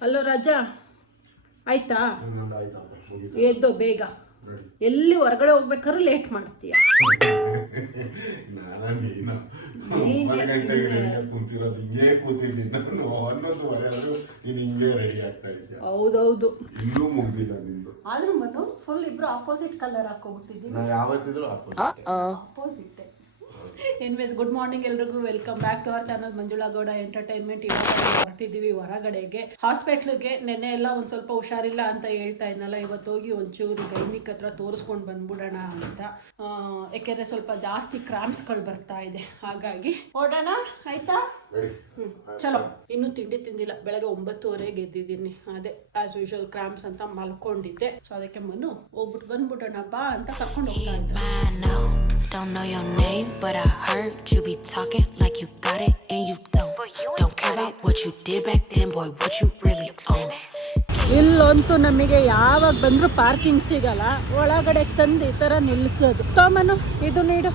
ಅಲ್ಲೋ ರಜಾ ಆಯ್ತಾ? ಎದ್ದು ಬೇಗ. ಎಲ್ಲಿ ಹೊರಗಡೆ ಹೋಗ್ಬೇಕಾದ್ರೆ ಲೇಟ್ ಮಾಡ್ತೀಯ. ಹೌದೌದು. ಇನ್ನೂ ಮುಗ್ದಿಲ್ಲ ನಿಂದು. ಆದ್ರೂ ಮನು ಫುಲ್ ಇಬ್ರು ಆಪೋಸಿಟ್ ಕಲರ್ ಹಾಕೋಬಿಟ್ಟಿದ್ದೀನಿ ಯಾವತ್ತಿದ್ರು ಆಪೋಸಿಟ್ ಎನ್ವೇಸ್ ಗುಡ್ ಮಾರ್ನಿಂಗ್ ಎಲ್ರಿಗೂ. Welcome back to our channel Manjula Gowda entertainment ಇವಾಗ ಹೊರಟಿದ್ದೀವಿ ಹೊರಗಡೆಗೆ. ಹಾಸ್ಪಿಟ್ಲಿಗೆ ನೆನ್ನೆ ಎಲ್ಲ ಒಂದು ಸ್ವಲ್ಪ ಹುಷಾರಿಲ್ಲ ಅಂತ ಹೇಳ್ತಾ ಇದ್ನಲ್ಲ ಇವತ್ತು ಹೋಗಿ ಒಂಚೂರು ಗೈನಿಕ್ ಹತ್ರ ತೋರಿಸ್ಕೊಂಡು ಬಂದ್ಬಿಡೋಣ ಅಂತ. ಯಾಕೆಂದ್ರೆ ಸ್ವಲ್ಪ ಜಾಸ್ತಿ ಕ್ರಾಂಪ್ಸ್ಗಳು ಬರ್ತಾ ಇದೆ. ಹಾಗಾಗಿ ಓಡೋಣ ಆಯ್ತಾ? ರೆಡಿ ಚಲೋ. ಇನ್ನೂ ತಿಂಡಿ ತಿಂದಿಲ್ಲ. ಬೆಳಗ್ಗೆ ಒಂಬತ್ತುವರೆಗೆ ಎದ್ದಿದ್ದೀನಿ ಅದೇ ಆಸ್ ಯೂಶುವಲ್ ಕ್ರಾಂಪ್ಸ್ ಅಂತ ಮಲ್ಕೊಂಡಿದ್ದೆ. ಸೊ ಅದಕ್ಕೆ ಮನು ಹೋಗ್ಬಿಟ್ಟು ಬಂದ್ಬಿಡೋಣ ಬಾ ಅಂತ ಕರ್ಕೊಂಡು ಹೋಗ್ತಾ ಇದ್ದೆ. Don't know your name, but I heard you be talking like you got it and you don't. Don't care about what you did back then, boy, what you really own. ಇಲ್ಲಂತೂ ನಮಗೆ ಯಾವಾಗ ಬಂದರೂ ಪಾರ್ಕಿಂಗ್ ಸಿಗಲ್ಲ ಒಳಗಡೆ ತಂದು ಈ ಥರ ನಿಲ್ಲಿಸೋದು ತೋಮನು ಇದು ನೀಡು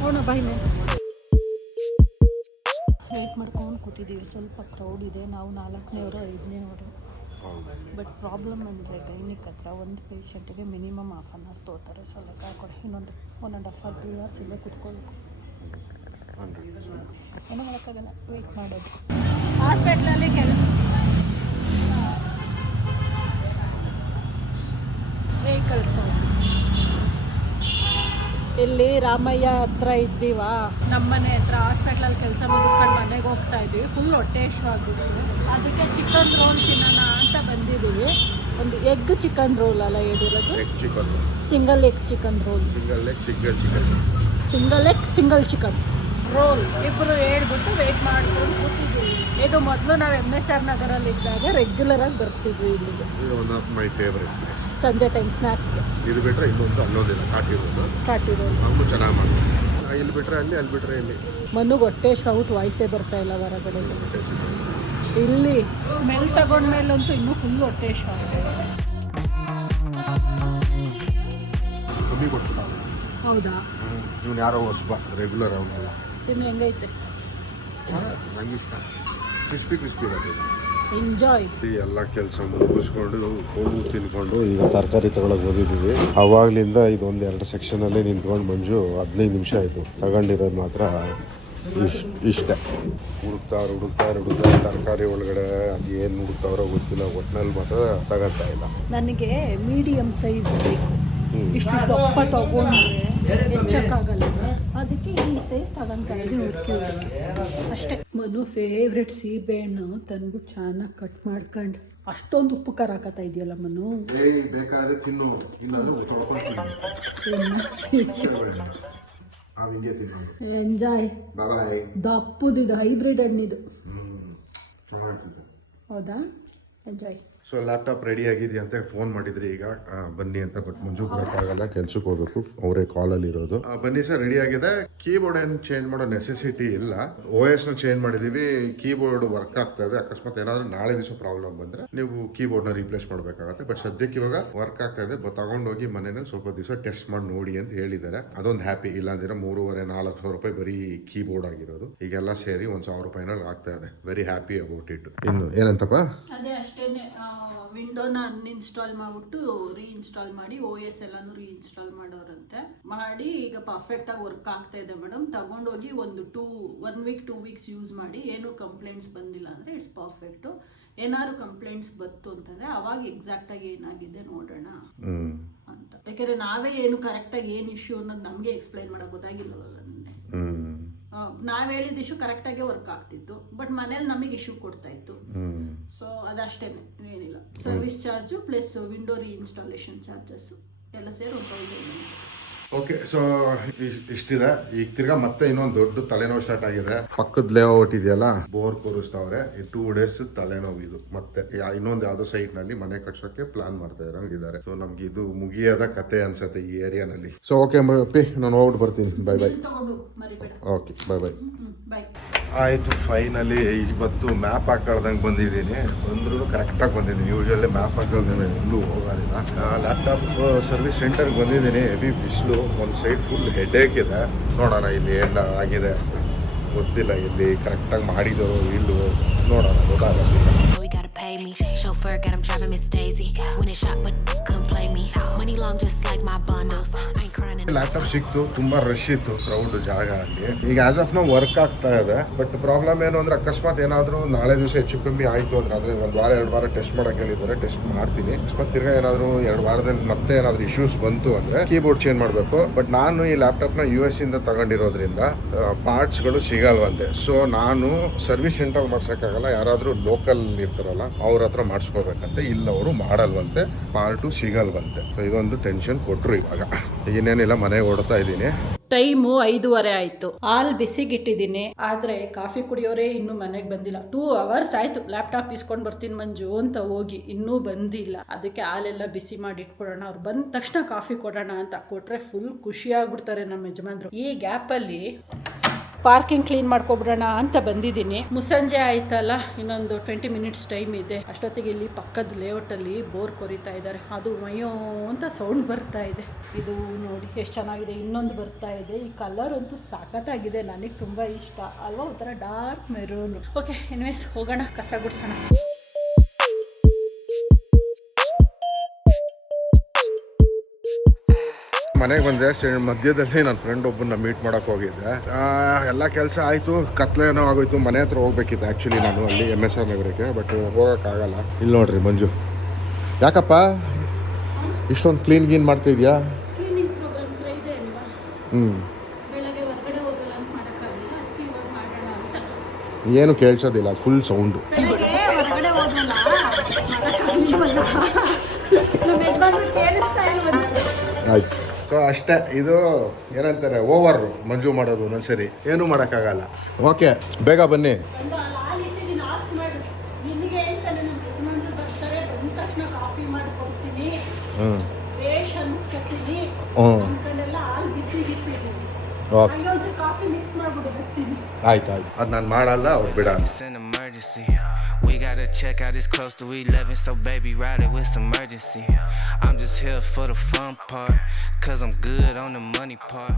ಹೋಣ ಬಾಯ್ನೆ ವೇಟ್ ಮಾಡ್ಕೊಂಡು ಕೂತಿದ್ದೀವಿ ಸ್ವಲ್ಪ ಕ್ರೌಡ್ ಇದೆ ನಾವು ನಾಲ್ಕನೇವರು ಐದನೇವರು ಬಟ್ ಪ್ರಾಬ್ಲಮ್ ಅಂದರೆ ಗೈನಿಕ್ ಹತ್ರ ಒಂದು ಪೇಷಂಟಿಗೆ ಮಿನಿಮಮ್ ಹಾಫ್ ಆನ್ ಅವರ್ ತೋತಾರೆ. ಸೊ ಲೆಕ್ಕ ಕೊಡಿ ಇನ್ನೊಂದು one and half hour two hours ಇಲ್ಲೇ ಕುತ್ಕೊಳ್ಬೇಕು. ಏನೂ ಮಾಡೋಕ್ಕಾಗಲ್ಲ. ವೆಯ್ಟ್ ಮಾಡೋದು. ಹಾಸ್ಪಿಟ್ಲಲ್ಲಿ ಕೆಲಸ. ವೆಹಿಕಲ್ಸ್ ಇಲ್ಲಿ ರಾಮಯ್ಯ ಹತ್ರ ಇದ್ದೀವಾ? ನಮ್ಮನೆ ಹತ್ರ ಹಾಸ್ಪಿಟ್ಲಲ್ಲಿ ಕೆಲಸ ಮುಗಿಸ್ಕೊಂಡು ಮನೆಗೆ ಹೋಗ್ತಾ ಇದ್ದೀವಿ ಫುಲ್ ಹೊಟ್ಟೆ ಅದಕ್ಕೆ ಚಿಕನ್ ರೋಲ್ ತಿನ್ನೋಣ ಅಂತ ಬಂದಿದ್ದೀವಿ. ಒಂದು ಎಗ್ ಚಿಕನ್ ರೋಲ್ ಅಲ್ಲ ಹೇಳಿರೋದು? Single egg chicken roll single egg single chicken single egg single chicken roll ಇಬ್ಬರು ಹೇಳ್ಬಿಟ್ಟು ವೇಟ್ ಮಾಡ್ಕೊಂಡು ಕೂತಿದ್ದೀವಿ. ಇದು ಮೊದಲು ನಾವು ಎಂ ಎಸ್ ಆರ್ ನಗರಲ್ಲಿ ಇದ್ದಾಗ ರೆಗ್ಯುಲರ್ ಆಗಿ ಬರ್ತಿದ್ವಿ ಇಲ್ಲಿಗೆ. ಇದು ಒನ್ ಆಫ್ ಮೈ ಫೇವ್ರೆಟ್ ಸಂಜೆ ಟೈಮ್ ಸ್ನಾಕ್ಸ್ ಇದು ಬಿಟ್ರೆ ಇನ್ನೊಂದು ಅಲ್ಲೊಂದಿಲ್ಲ ಕಾಟಿರೋದು. ಕಾಟಿರೋದು. ಅವನು ಚೆನ್ನಾಗಿ ಮಾಡ್ತಾರೆ. ಇಲ್ಲಿ ಬಿಟ್ರೆ ಅಲ್ಲಿ ಅಲ್ಲಿ ಬಿಟ್ರೆ ಇಲ್ಲಿ. ಮನು ಹೊಟ್ಟೆ ಶೌಟ್ ವಾಯ್ಸೇ ಬರ್ತಾ ಇಲ್ಲ ಹೊರಗಡೆ. ಇಲ್ಲಿ. ಸ್ಮೆಲ್ ತಗೊಂಡ್ಮೇಲಂತೂ ಇನ್ನೂ ಫುಲ್ ಹೊಟ್ಟೆ ಶೌಟ್ ಕಮ್ಮಿ ಹೌದಾ? ಇವನು ಯಾರೋ ಹೊಸಬ ರೆಗ್ಯುಲರ್ ಅವನಲ್ಲ. ಇನ್ನು ಹೆಂಗೈತೆ? ನಂಗೆ ಇಷ್ಟ. ಕ್ರಿಸ್ಪಿ ಕ್ರಿಸ್ಪಿ ಇರೋದು ಎಂಜಾಯ್ ಎಲ್ಲ ಕೆಲಸ ಮುಗಿಸ್ಕೊಂಡು ಹೂವು ತಿನ್ಕೊಂಡು. ಈಗ ತರಕಾರಿ ತಗೊಳಕ್ ಹೋಗಿದ್ದೀವಿ. ಅವಾಗ್ಲಿಂದ ಇದೊಂದು ಎರಡು ಸೆಕ್ಷನಲ್ಲಿ ನಿಂತ್ಕೊಂಡು ಮಂಜು ಹದಿನೈದು ನಿಮಿಷ ಆಯ್ತು. ತಗೊಂಡಿರೋದು ಮಾತ್ರ ಇಷ್ಟ ಇಷ್ಟ. ಹುಡುಕ್ತಾರ ಹುಡುಕ್ತಾರ ಹುಡುಕ್ತಾರ ತರಕಾರಿ ಒಳಗಡೆ ಅದು ಏನು ಹುಡುಕ್ತಾವ್ರೋ ಗೊತ್ತಿಲ್ಲ. ಒಟ್ನಲ್ಲಿ ಮಾತ್ರ ತಗೋತಾ ಇಲ್ಲ. ನನಗೆ ಮೀಡಿಯಂ ಸೈಜ್ ಬೇಕು. ಇಷ್ಟು ದಪ್ಪ ತಗೊಂಡ್ರೆ ಹೆಚ್ಚಕ್ಕಾಗಲ್ಲ ಅದಕ್ಕೆ ಈ ಸೈಜ್ ತಗೊಂತಾ ಇದ್ದೀನಿ ಹುಡುಕಿ ಹುಡುಕಿ ಅಷ್ಟೇ. ಮನು ಫೇವ್ರೆಟ್ ಸೀಬೆಹಣ್ಣು ತಂದು ಚೆನ್ನಾಗಿ ಕಟ್ ಮಾಡ್ಕೊಂಡು ಅಷ್ಟೊಂದು ಉಪ್ಪು ಖಾರ ಹಾಕತ್ತಾ ಇದೆಯಲ್ಲ ಮನು? ಬೇಕಾದ್ರೆ ತಿನ್ನು. ಎಂಜಾಯ್ ದಪ್ಪದಿದು ಹೈಬ್ರಿಡ್ ಹಣ್ಣಿದು. ಹೌದಾ? ಎಂಜಾಯ್ ಸೊ ಲ್ಯಾಪ್ಟಾಪ್ ರೆಡಿ ಆಗಿದೆ ಅಂತ ಫೋನ್ ಮಾಡಿದ್ರಿ ಈಗ. ಬನ್ನಿ ಅಂತ ಬಟ್ ಮುಂಜು ಬರೋಕ್ಕಾಗಲ್ಲ ಕೆಲ್ಸಕ್ಕೆ ಹೋಗ್ಬೇಕು. ಅವರೇ ಕಾಲಲ್ಲಿ ಇರೋದು. ಬನ್ನಿ ಸರ್ ರೆಡಿ ಆಗಿದೆ. ಕೀಬೋರ್ಡ್ ಏನು ಚೇಂಜ್ ಮಾಡೋ ನೆಸೆಸಿಟಿ ಇಲ್ಲ. ಓ ಎಸ್ನ ಚೇಂಜ್ ಮಾಡಿದೀವಿ. ಕೀಬೋರ್ಡ್ ವರ್ಕ್ ಆಗ್ತಾ ಇದೆ. ಅಕಸ್ಮಾತ್ ಏನಾದ್ರೂ ನಾಳೆ ದಿವಸ ಪ್ರಾಬ್ಲಮ್ ಬಂದ್ರೆ ನೀವು ಕೀಬೋರ್ಡ್ನ ರೀಪ್ಲೇಸ್ ಮಾಡಬೇಕಾಗುತ್ತೆ. ಬಟ್ ಸದ್ಯಕ್ಕೆ ಇವಾಗ ವರ್ಕ್ ಆಗ್ತಾ ಇದೆ. ಬಟ್ ತಗೊಂಡೋಗಿ ಮನೇಲಿ ಸ್ವಲ್ಪ ದಿವಸ ಟೆಸ್ಟ್ ಮಾಡಿ ನೋಡಿ ಅಂತ ಹೇಳಿದ್ದಾರೆ. ಅದೊಂದು ಹ್ಯಾಪಿ ಇಲ್ಲಾಂದ್ರೆ ಮೂರುವರೆ ನಾಲ್ಕು ಸಾವಿರ ರೂಪಾಯಿ ಬರೀ ಕೀಬೋರ್ಡ್ ಆಗಿರೋದು. ಈಗೆಲ್ಲ ಸೇರಿ ಒಂದ್ ಸಾವಿರ ರೂಪಾಯಿನಲ್ಲಿ ಆಗ್ತಾ ಇದೆ. ವೆರಿ ಹ್ಯಾಪಿ ಅಬೌಟ್ ಇಟ್ ಇನ್ನು ಏನಂತಪ್ಪ? ಅದೇ ಅಷ್ಟೇನೆ ವಿಂಡೋನ ಅನ್ಇನ್ಸ್ಟಾಲ್ ಮಾಡ್ಬಿಟ್ಟು ರೀಇನ್ಸ್ಟಾಲ್ ಮಾಡಿ ಓ ಎಸ್ ಎಲ್ಲಾನು ರೀಇನ್ಸ್ಟಾಲ್ ಮಾಡೋರಂತೆ. ಮಾಡಿ ಈಗ ಪರ್ಫೆಕ್ಟ್ ಆಗಿ ವರ್ಕ್ ಆಗ್ತಾ ಇದೆ ಮೇಡಮ್ ತಗೊಂಡೋಗಿ ಒಂದು two one week two weeks use ಮಾಡಿ ಏನು ಕಂಪ್ಲೇಂಟ್ಸ್ ಬಂದಿಲ್ಲ ಅಂದ್ರೆ ಇಟ್ಸ್ ಪರ್ಫೆಕ್ಟು ಏನಾದ್ರು ಕಂಪ್ಲೇಂಟ್ಸ್ ಬಂತು ಅಂತಂದ್ರೆ ಅವಾಗ ಎಕ್ಸಾಕ್ಟ್ ಆಗಿ ಏನಾಗಿದೆ ನೋಡೋಣ ಅಂತ. ಯಾಕಂದ್ರೆ ನಾವೇ ಏನು ಕರೆಕ್ಟಾಗಿ ಏನು ಇಶ್ಯೂ ಅನ್ನೋದು ನಮಗೆ ಎಕ್ಸ್ಪ್ಲೈನ್ ಮಾಡಕ್ ಗೊತ್ತಾಗಿಲ್ಲವಲ್ಲ ನನಗೆ ನಾವು ಹೇಳಿದ ಇಶ್ಯೂ ಕರೆಕ್ಟಾಗಿ ವರ್ಕ್ ಆಗ್ತಿತ್ತು. ಬಟ್ ಮನೇಲಿ ನಮಗೆ ಇಶ್ಯೂ ಕೊಡ್ತಾ ಇತ್ತು. ಸೊ ಅದಷ್ಟೇನೆ ಏನಿಲ್ಲ. Service charge plus window reinstallation charges ಎಲ್ಲ ಸೇರಿ ಒಂದು ತೌಸಂಡ್ ಓಕೆ ಸೊ ಇಷ್ಟಿದೆ. ಈಗ ತಿರ್ಗಾ ಮತ್ತೆ ಇನ್ನೊಂದು ದೊಡ್ಡ ತಲೆನೋವು ಸ್ಟಾರ್ಟ್ ಆಗಿದೆ. ಪಕ್ಕದ ಲೇಔಟ್ ಇದೆಯಲ್ಲ ಬೋರ್ ಕೂರಿಸ್ತಾವ್ರೆ. ಟೂ ಡೇಸ್ ತಲೆನೋವು ಇದು. ಮತ್ತೆ ಇನ್ನೊಂದು ಯಾವ್ದೋ ಸೈಟ್ನಲ್ಲಿ ಮನೆ ಕಟ್ಸೋಕೆ ಪ್ಲಾನ್ ಮಾಡ್ತಾ ಇರೋಂಗಿದ್ದಾರೆ ಸೊ ನಮ್ಗೆ ಇದು ಮುಗಿಯದ ಕತೆ ಅನ್ಸತ್ತೆ ಈ ಏರಿಯಾನಲ್ಲಿ ಸೊ ಓಕೆ ನಾನು ಹೋಗ್ಬಿಟ್ಟು ಬರ್ತೀನಿ. ಬೈ ಬೈ ಮರಿಬೇಡ. ಓಕೆ ಬೈ ಬೈ ಬಾಯ್ ಆಯಿತು ಫೈನಲಿ ಇವತ್ತು ಮ್ಯಾಪ್ ಹಾಕೊಳ್ದಂಗೆ ಬಂದಿದ್ದೀನಿ. ಬಂದ್ರೂ ಕರೆಕ್ಟಾಗಿ ಬಂದಿದ್ದೀನಿ. ಯೂಶಲಿ ಮ್ಯಾಪ್ ಹಾಕೊಳ್ದೇನೆ ಎಲ್ಲೂ ಹೋಗೋದಿಲ್ಲ. ಲ್ಯಾಪ್ಟಾಪ್ ಸರ್ವಿಸ್ ಸೆಂಟರ್ಗೆ ಬಂದಿದ್ದೀನಿ. ಹೆವಿ ಬಿಸಿಲು, ಒಂದು ಸೈಡ್ ಫುಲ್ ಹೆಡೇಕ್ ಇದೆ. ನೋಡೋಣ ಇಲ್ಲಿ ಎಲ್ಲ ಆಗಿದೆ. ಗೊತ್ತಿಲ್ಲ ಇಲ್ಲಿ ಕರೆಕ್ಟಾಗಿ ಮಾಡಿದರೋ ಇಲ್ಲವೋ ನೋಡೋಣ ಗೊತ್ತಾಗಲ್ಲ Pay me. Chauffeur got him driving Miss Daisy. When it shot, but couldn't play me. Money long, just like my bundles. I ain't crying. Laptop ಸಿಕ್ತು ತುಂಬಾ ರಶ್ ಇತ್ತು ಕ್ರೌಡ್ ಜಾಗ ಅಲ್ಲಿ ಈಗ ಆಸ್ ಆಫ್ ನಾವು ವರ್ಕ್ ಆಗ್ತಾ ಇದೆ ಬಟ್ ಪ್ರಾಬ್ಲಮ್ ಏನು ಅಂದ್ರೆ ಅಕಸ್ಮಾತ್ ಏನಾದರೂ ನಾಳೆ ದಿವಸ ಹೆಚ್ಚು ಕಮ್ಮಿ ಆಯಿತು ಅಂದ್ರೆ ಅಂದ್ರೆ ಒಂದು ವಾರ ಎರಡು ವಾರ ಟೆಸ್ಟ್ ಮಾಡಕ್ ಹೇಳಿದ್ದಾರೆ ಟೆಸ್ಟ್ ಮಾಡ್ತೀನಿ ಅಕಸ್ಮಾತ್ ತಿರ್ಗಾ ಏನಾದರೂ ಎರಡು ವಾರದಲ್ಲಿ ಮತ್ತೆ ಏನಾದರೂ ಇಶ್ಯೂಸ್ ಬಂತು ಅಂದ್ರೆ ಕೀಬೋರ್ಡ್ ಚೇಂಜ್ ಮಾಡಬೇಕು ಬಟ್ ನಾನು ಈ ಲ್ಯಾಪ್ಟಾಪ್ನ ಯು ಎಸ್ ಇಂದ ತಗೊಂಡಿರೋದ್ರಿಂದ ಪಾರ್ಟ್ಸ್ಗಳು ಸಿಗಲ್ವಂತೆ ಸೊ ನಾನು ಸರ್ವಿಸ್ ಸೆಂಟರ್ ಮಾಡ್ಸೋಕ್ಕಾಗಲ್ಲ ಯಾರಾದರೂ ಲೋಕಲ್ ಇರ್ತಾರಲ್ಲ ಅವ್ರ ಹತ್ರ ಮಾಡಿಸ್ಕೋಬೇಕಂತೆ ಇಲ್ಲ ಅವರು ಮಾಡಲ್ವಂತೆ ಪಾರ್ಟು ಸಿಗಲ್ವಂತೆ. ಇದೊಂದು ಟೆನ್ಷನ್ ಕೊಟ್ರು ಇವಾಗ. ಏನೇನಿಲ್ಲ ಮನೆಗೆ ಹೊಡ್ತಾ ಇದ್ದೀನಿ. ಟೈಮು ಐದೂವರೆ ಆಯ್ತು. ಹಾಲ್ ಬಿಸಿಗಿಟ್ಟಿದ್ದೀನಿ. ಆದ್ರೆ ಕಾಫಿ ಕುಡಿಯೋರೇ ಇನ್ನೂ ಮನೆಗೆ ಬಂದಿಲ್ಲ. ಟೂ ಅವರ್ಸ್ ಆಯ್ತು. ಲ್ಯಾಪ್ಟಾಪ್ ಇಸ್ಕೊಂಡ್ ಬರ್ತೀನಿ ಮಂಜು ಅಂತ ಹೋಗಿ. ಇನ್ನೂ ಬಂದಿಲ್ಲ. ಅದಕ್ಕೆ ಹಾಲೆಲ್ಲ ಬಿಸಿ ಮಾಡಿ ಇಟ್ಬಿಡೋಣ. ಅವ್ರು ಬಂದ ತಕ್ಷಣ ಕಾಫಿ ಕೊಡೋಣ ಅಂತ. ಕೊಟ್ರೆ ಫುಲ್ ಖುಷಿ ಆಗ್ಬಿಡ್ತಾರೆ ನಮ್ಮ ಯಜಮಾನ್ರು. ಈ ಗ್ಯಾಪಲ್ಲಿ ಪಾರ್ಕಿಂಗ್ ಕ್ಲೀನ್ ಮಾಡ್ಕೊಬಿಡೋಣ ಅಂತ ಬಂದಿದ್ದೀನಿ. ಮುಸ್ಸಂಜೆ ಆಯ್ತಲ್ಲ, ಇನ್ನೊಂದು ಟ್ವೆಂಟಿ ಮಿನಿಟ್ಸ್ ಟೈಮ್ ಇದೆ. ಅಷ್ಟೊತ್ತಿಗೆ ಇಲ್ಲಿ ಪಕ್ಕದ ಲೇಔಟಲ್ಲಿ ಬೋರ್ ಕೊರಿತಾ ಇದ್ದಾರೆ. ಅದು ಮಯೋ ಅಂತ ಸೌಂಡ್ ಬರ್ತಾ ಇದೆ. ಇದು ನೋಡಿ, ಎಷ್ಟು ಚೆನ್ನಾಗಿದೆ. ಇನ್ನೊಂದು ಬರ್ತಾ ಇದೆ. ಈ ಕಲರ್ ಅಂತೂ ಸಾಕತ್ತಾಗಿದೆ ನನಗೆ ತುಂಬ ಇಷ್ಟ. ಅಲ್ವಾ? ಒಂಥರ ಡಾರ್ಕ್ ಮೆರೂನು ಓಕೆ ಎನಿವೇಸ್ ಹೋಗೋಣ. ಕಸ ಗುಡ್ಸೋಣ. ಮನೆಗೆ ಬಂದೆ ಮಧ್ಯದಲ್ಲಿ ನನ್ನ ಫ್ರೆಂಡ್ ಒಬ್ಬನ್ನ ಮೀಟ್ ಮಾಡಕ್ ಹೋಗಿದ್ದೆ. ಎಲ್ಲ ಕೆಲಸ ಆಯಿತು ಕತ್ಲೇನೋ ಆಗೋಯ್ತು ಮನೆ ಹತ್ರ ಹೋಗ್ಬೇಕಿತ್ತು ಆ್ಯಕ್ಚುಲಿ ನಾನು ಅಲ್ಲಿ ಎಂ ಎಸ್ ಆರ್ ನಗರಕ್ಕೆ ಬಟ್ ಹೋಗೋಕ್ಕಾಗಲ್ಲ ಇಲ್ಲಿ ನೋಡ್ರಿ ಮಂಜು. ಯಾಕಪ್ಪ? ಇಷ್ಟೊಂದು ಕ್ಲೀನ್ ಗೀನ್ ಮಾಡ್ತಿದ್ಯಾ ಹ್ಞೂ ಏನು ಕೇಳಿಸೋದಿಲ್ಲ ಫುಲ್ ಸೌಂಡು ಆಯ್ತು. ಸೊ ಅಷ್ಟೇ. ಇದು ಏನಂತಾರೆ ಓವರ್ ಮಂಜು ಮಾಡೋದು ಒಂದೊಂದ್ಸರಿ. ಏನೂ ಮಾಡೋಕ್ಕಾಗಲ್ಲ. ಓಕೆ ಬೇಗ ಬನ್ನಿ. ಹ್ಞೂ ಹ್ಞೂ ಓಕೆ. ಆಯ್ತು ಆಯ್ತು ಅದು ನಾನು ಮಾಡಲ್ಲ ಅವ್ರು ಬಿಡಲ್ಲ We gotta check out, it's close to 11, so baby, ride it with some urgency. I'm just here for the fun part, cause I'm good on the money part.